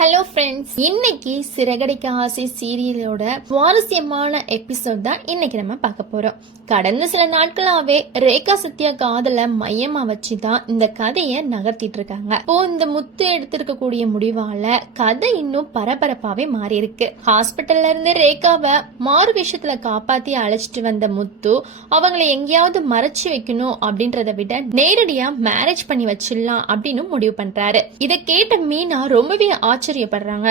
Hello friends, இன்னைக்கு சிறகடிக்க ஆசை சீரியலோட சுவாரஸ்யமான எபிசோட் தான் இன்னைக்கு நம்ம பார்க்க போறோம். கடந்த சில நாட்களாவே ரேகா சத்யா காதல மையமா வச்சுதான் இந்த கதையை நகர்த்திட்டு இருக்காங்க. இப்போ இந்த முத்து எடுத்திருக்கக்கூடிய முடிவால கதை இன்னும் பரபரப்பாவே மாறி இருக்கு. ஹாஸ்பிட்டல்ல இருந்து ரேகாவை மாறு விஷயத்துல காப்பாத்தி அழைச்சிட்டு வந்த முத்து அவங்களை எங்கேயாவது மறைச்சு வைக்கணும் அப்படின்றத விட நேரடியா மேரேஜ் பண்ணி வச்சிடலாம் அப்படின்னு முடிவு பண்றாரு. இதை கேட்ட மீனா ரொம்பவே ஆச்சரியப்படுறாங்க.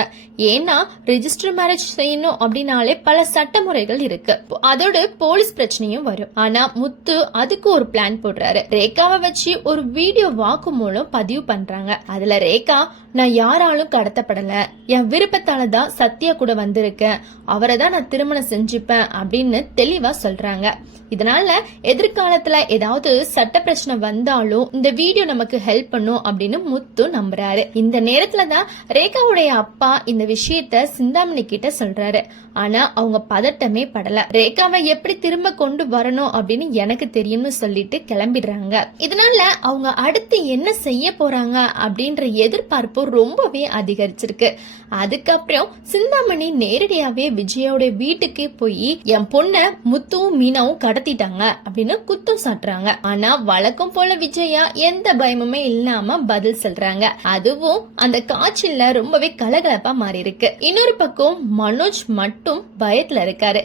ஏன்னா ரெஜிஸ்டர் மேரேஜ் செய்யணும் அப்படின்னாலே பல சட்டமுறைகள் இருக்கு, அதோட போலீஸ் பிரச்சனையும் வரும். ஆனா முத்து அதுக்கு ஒரு பிளான் போடுறாரு. ரேகாவை வச்சு ஒரு வீடியோ வாக்குமூலம் பதிவு பண்றாங்க. அதுல ரேகா, நான் யாராலும் கடத்தப்படல, என் விருப்பத்தால தான் சத்யா கூட வந்திருக்கேன், அவரை தான் நான் திருமணம் செஞ்சுப்பேன் அப்படின்னு தெளிவா சொல்றாங்க. இதனால எதிர்காலத்துல ஏதாவது சட்ட பிரச்சனை வந்தாலும் இந்த வீடியோ நமக்கு ஹெல்ப் பண்ணும் அப்படின்னு முத்து நம்புறாரு. இந்த நேரத்துலதான் ரேகாவுடைய அப்பா இந்த விஷயத்த சிந்தாமணி கிட்ட சொல்றாரு. ஆனா அவங்க பதட்டமே படல. ரேகாவை எப்படி திரும்ப கொண்டு வரணும் அப்படின்னு எனக்கு தெரியும்னு சொல்லிட்டு கிளம்பிடுறாங்க. இதனால அவங்க அடுத்து என்ன செய்ய போறாங்க அப்படின்ற எதிர்பார்ப்பு ரொம்பவே அதிகரிச்சிருக்கு. அதுக்கப்புறம் சிந்தாமணி நேரடியாவே விஜயோட வீட்டுக்கு போய் என் பொண்ண முத்துவும் மீனாவும் கடத்திட்டாங்க அப்படின்னு குத்தம் சாட்டுறாங்க. ஆனா வழக்கம் போல விஜயா எந்த பயமுமே இல்லாம பதில் சொல்றாங்க. அதுவும் அந்த காட்சியில ரொம்பவே கலகலப்பா மாறி இருக்கு. இன்னொரு பக்கம் மனோஜ் மட்டும் பயத்துல இருக்காரு.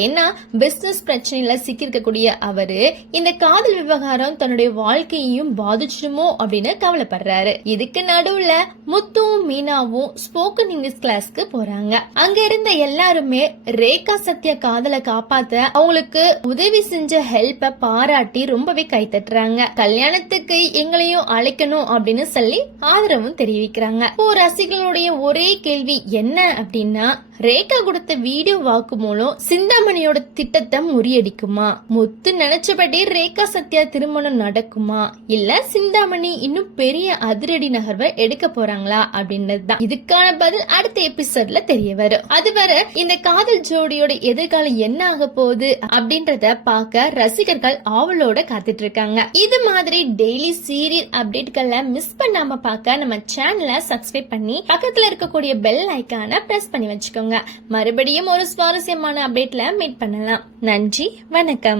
ஏன்னா பிசினஸ் பிரச்சனையில சிக்கிருக்கக்கூடிய அவரு இந்த காதல் விவகாரம் தன்னுடைய வாழ்க்கையையும் பாதிச்சுமோ அப்படின்னு கவலைப்படுறாரு. இதுக்கு நடுவுல முத்துவும் மீனாவும் ஸ்போக்கன் இங்கிலீஷ் கிளாஸ்க்கு போறாங்க. அங்க இருந்த எல்லாருமே ரேகா சத்யா காதலை காப்பாத்த அவங்களுக்கு உதவி செஞ்ச ஹெல்ப்ப பாராட்டி ரொம்பவே கை தட்டுறாங்க. கல்யாணத்துக்கு எங்களையும் அழைக்கணும் அப்படின்னு சொல்லி ஆதரவும் தெரிவிக்கிறாங்க. ரசிகர்களுடைய ஒரே கேள்வி என்ன அப்படின்னா, ரேகா கொடுத்த வீடியோ வாக்கு மூலம் சிந்தாமணியோட திட்டத்தை முறியடிக்குமா? முத்து நினைச்சபடி ரேகா சத்யா திருமணம் நடக்குமா? இல்ல சிந்தாமணி இன்னும் பெரிய அதிரடி நகர்வை எடுக்க போறாங்களா அப்படின்றதுதான். இதுக்கான பதில் அடுத்த எபிசோட்ல தெரிய வரும். அதுவரை இந்த காதல் ஜோடியோட எதிர்காலம் என்ன ஆக போகுது அப்படின்றத பார்க்க ரசிகர்கள் ஆவலோட காத்துட்டு இருக்காங்க. இது மாதிரி டெய்லி சீரியல் அப்டேட்களை மிஸ் பண்ணாம பார்க்க நம்ம சேனலை சப்ஸ்கிரைப் பண்ணி பக்கத்துல இருக்கக்கூடிய பெல் ஐக்கான பிரஸ் பண்ணி வச்சுக்கோங்க. மறுபடியும் ஒரு சுவாரஸ்யமான அப்டேட்ல மீட் பண்ணலாம். நன்றி, வணக்கம்.